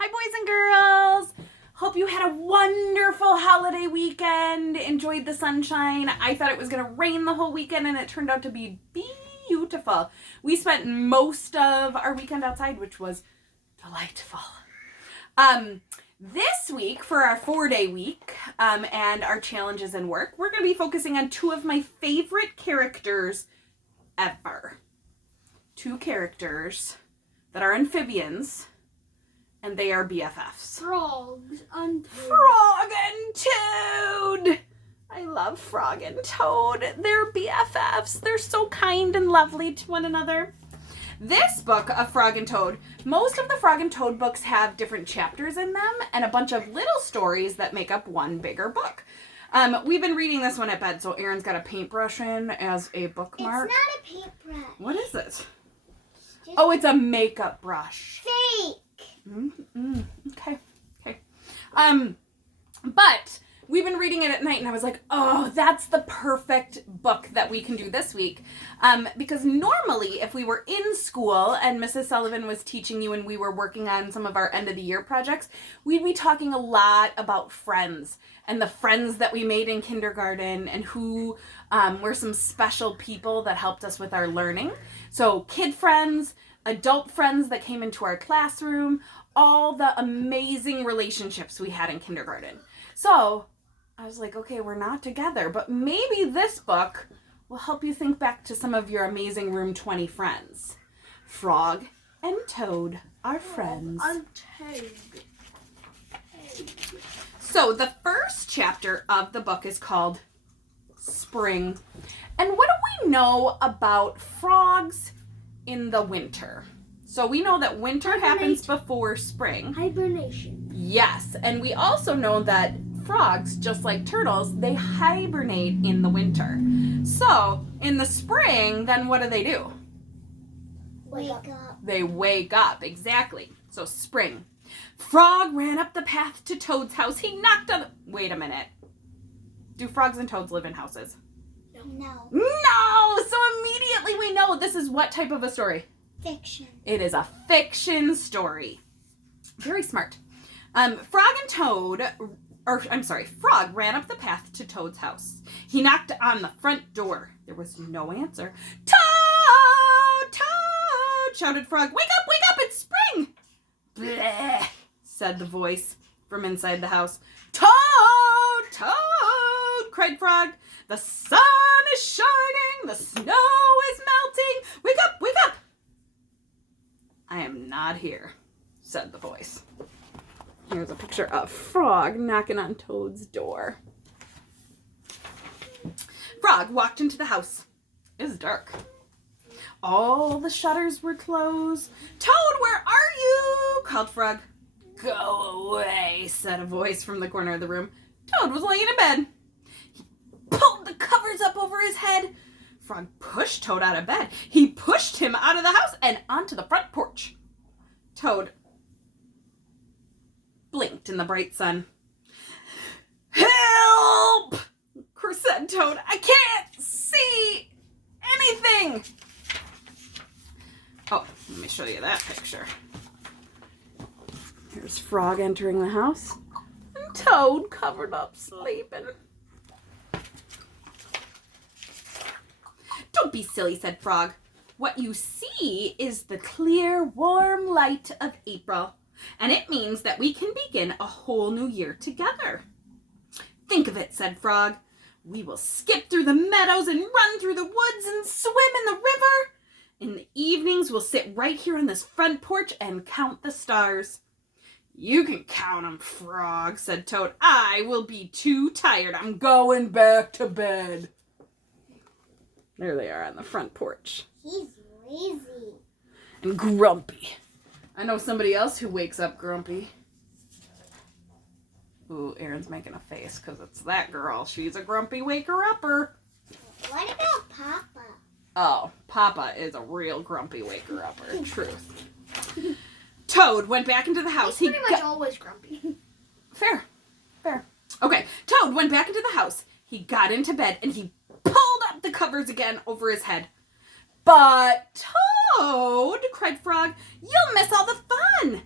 Hi, boys and girls. Hope you had a wonderful holiday weekend. Enjoyed the sunshine. I thought it was going to rain the whole weekend, and it turned out to be beautiful. We spent most of our weekend outside, which was delightful. This week, for our 4-day week and our challenges and work, we're going to be focusing on two of my favorite characters ever. Two characters that are amphibians, and they are BFFs. Frogs and Toad. Frog and Toad! I love Frog and Toad. They're BFFs. They're so kind and lovely to one another. This book of Frog and Toad, most of the Frog and Toad books have different chapters in them and a bunch of little stories that make up one bigger book. We've been reading this one at bed, so Aaron's got a paintbrush in as a bookmark. It's not a paintbrush. What is it? Oh, it's a makeup brush. Fake. Okay. But we've been reading it at night, and I was like, oh, that's the perfect book that we can do this week. Because normally, if we were in school and Mrs. Sullivan was teaching you and we were working on some of our end of the year projects, we'd be talking a lot about friends and the friends that we made in kindergarten and who were some special people that helped us with our learning. So kid friends, adult friends that came into our classroom, all the amazing relationships we had in kindergarten. So I was like, okay, we're not together, but maybe this book will help you think back to some of your amazing Room 20 friends. Frog and Toad are friends. And Toad. So the first chapter of the book is called Spring. And what do we know about frogs in the winter? So we know that winter happens before spring. Hibernation. Yes, and we also know that frogs, just like turtles, they hibernate in the winter. So in the spring, then what do? Wake up. They wake up, exactly. So spring. Frog ran up the path to Toad's house. He knocked on Wait a minute. Do frogs and toads live in houses? No. No! So immediately we know this is what type of a story? Fiction. It is a fiction story. Very smart. Frog ran up the path to Toad's house. He knocked on the front door. There was no answer. Toad! Toad! Shouted Frog. Wake up, it's spring! Bleh, said the voice from inside the house. Toad! Toad! Cried Frog. The sun is shining. The snow is melting. Wake up! I am not here, said the voice. Here's a picture of Frog knocking on Toad's door. Frog walked into the house. It was dark. All the shutters were closed. Toad, where are you? Called Frog. Go away, said a voice from the corner of the room. Toad was laying in bed. He pulled the covers up over his head. Frog pushed Toad out of bed. He pushed him out of the house and onto the front porch. Toad blinked in the bright sun. Help! said Toad. I can't see anything. Oh, let me show you that picture. Here's Frog entering the house. And Toad covered up sleeping. Don't be silly, said Frog. What you see is the clear, warm light of April, and it means that we can begin a whole new year together. Think of it, said Frog. We will skip through the meadows and run through the woods and swim in the river. In the evenings, we'll sit right here on this front porch and count the stars. You can count 'em, Frog, said Toad. I will be too tired. I'm going back to bed. There they are on the front porch. He's lazy. And grumpy. I know somebody else who wakes up grumpy. Ooh, Aaron's making a face because it's that girl. She's a grumpy waker-upper. What about Papa? Oh, Papa is a real grumpy waker-upper. Truth. Toad went back into the house. He's pretty much always grumpy. Fair. Okay, Toad went back into the house. He got into bed and he pulled up the covers again over his head. But Toad, cried Frog, you'll miss all the fun.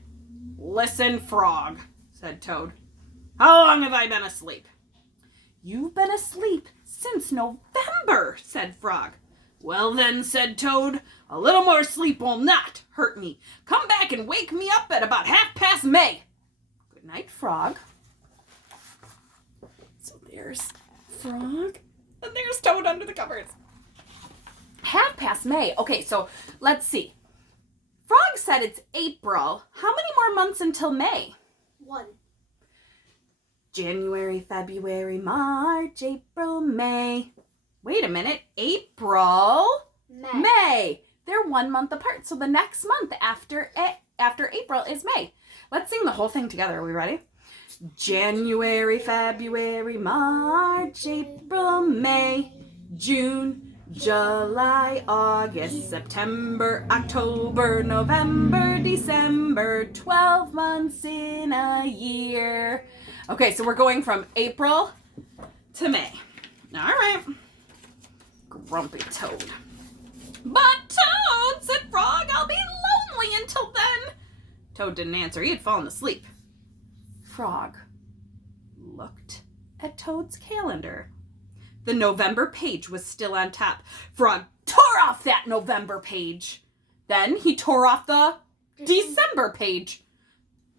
Listen, Frog, said Toad. How long have I been asleep? You've been asleep since November, said Frog. Well then, said Toad, a little more sleep will not hurt me. Come back and wake me up at about 1/2 May. Good night, Frog. So there's Frog, and there's Toad under the covers. 1/2 May. Okay, so let's see. Frog said it's April. How many more months until May? 1. January, February, March, April, May. Wait a minute. April, May. They're 1 month apart. So the next month after April is May. Let's sing the whole thing together. Are we ready? January, February, March, April, May, June, July, August, September, October, November, December, 12 months in a year. Okay, so we're going from April to May. All right. Grumpy Toad. But Toad, said Frog, I'll be lonely until then. Toad didn't answer. He had fallen asleep. Frog looked at Toad's calendar. The November page was still on top. Frog tore off that November page. Then he tore off the December page.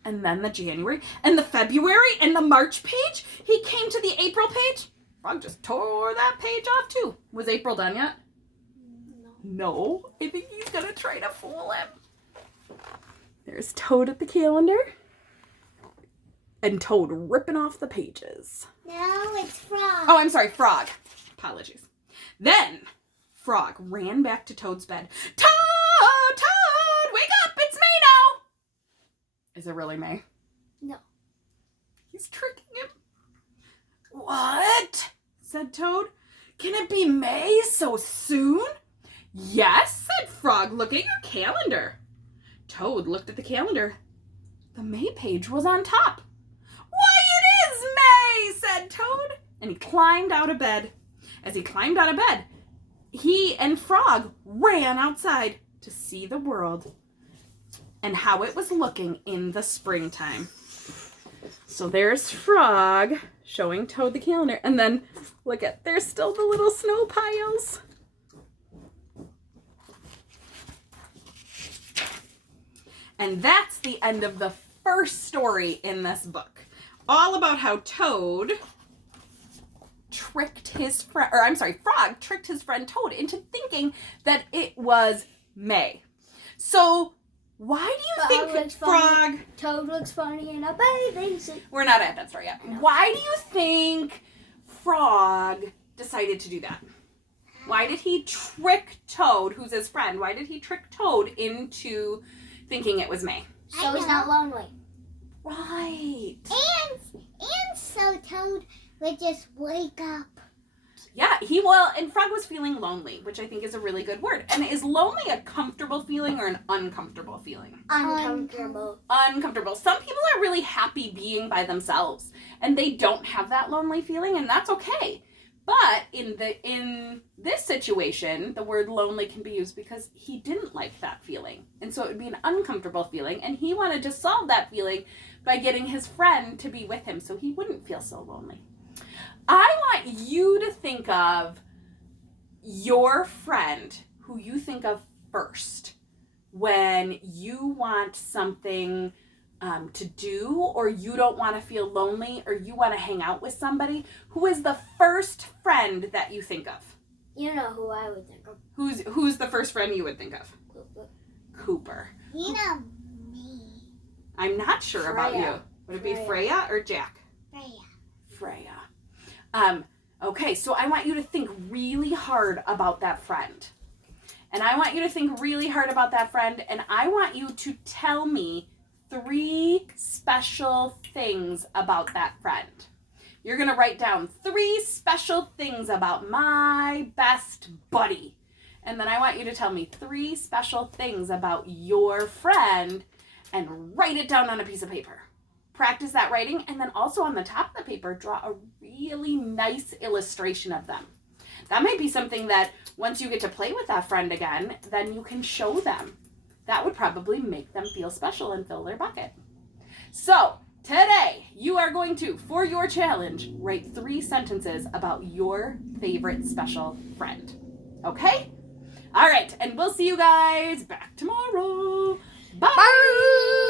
And then the January and the February and the March page. He came to the April page. Frog just tore that page off too. Was April done yet? No. I think he's going to try to fool him. There's Toad at the calendar. And Toad ripping off the pages. No, it's Frog. Oh, I'm sorry, Frog. Apologies. Then Frog ran back to Toad's bed. Toad! Toad! Wake up! It's May now! Is it really May? No. He's tricking him. What? Said Toad. Can it be May so soon? Yes, said Frog. Look at your calendar. Toad looked at the calendar. The May page was on top. Why, it is May, said Toad. And he climbed out of bed. As he climbed out of bed, he and Frog ran outside to see the world and how it was looking in the springtime. So there's Frog showing Toad the calendar. And then, look at, there's still the little snow piles. And that's the end of the first story in this book. All about how Toad tricked his friend, Frog tricked his friend Toad into thinking that it was May. So, why do you think Frog... Toad looks funny in a bathing suit. We're not at that story yet. Why do you think Frog decided to do that? Why did he trick Toad, who's his friend, why did he trick Toad into thinking it was May? So he's not lonely. Right. And so Toad would just wake up. Yeah, and Frog was feeling lonely, which I think is a really good word. And is lonely a comfortable feeling or an uncomfortable feeling? Uncomfortable. Uncomfortable. Some people are really happy being by themselves, and they don't have that lonely feeling, and that's okay. But in this situation, the word lonely can be used because he didn't like that feeling. And so it would be an uncomfortable feeling, and he wanted to solve that feeling by getting his friend to be with him so he wouldn't feel so lonely. I want you to think of your friend who you think of first when you want something to do, or you don't want to feel lonely, or you want to hang out with somebody. Who is the first friend that you think of? You know who I would think of. Who's the first friend you would think of? Cooper. You know me. I'm not sure about you. Would it be Freya or Jack? Freya. Okay, so I want you to think really hard about that friend. And I want you to think really hard about that friend, and I want you to tell me 3 special things about that friend. You're going to write down 3 special things about my best buddy. And then I want you to tell me 3 special things about your friend and write it down on a piece of paper. Practice that writing, and then also on the top of the paper, draw a really nice illustration of them. That might be something that once you get to play with that friend again, then you can show them. That would probably make them feel special and fill their bucket. So, today, you are going to, for your challenge, write 3 sentences about your favorite special friend. Okay? All right, and we'll see you guys back tomorrow. Bye! Bye!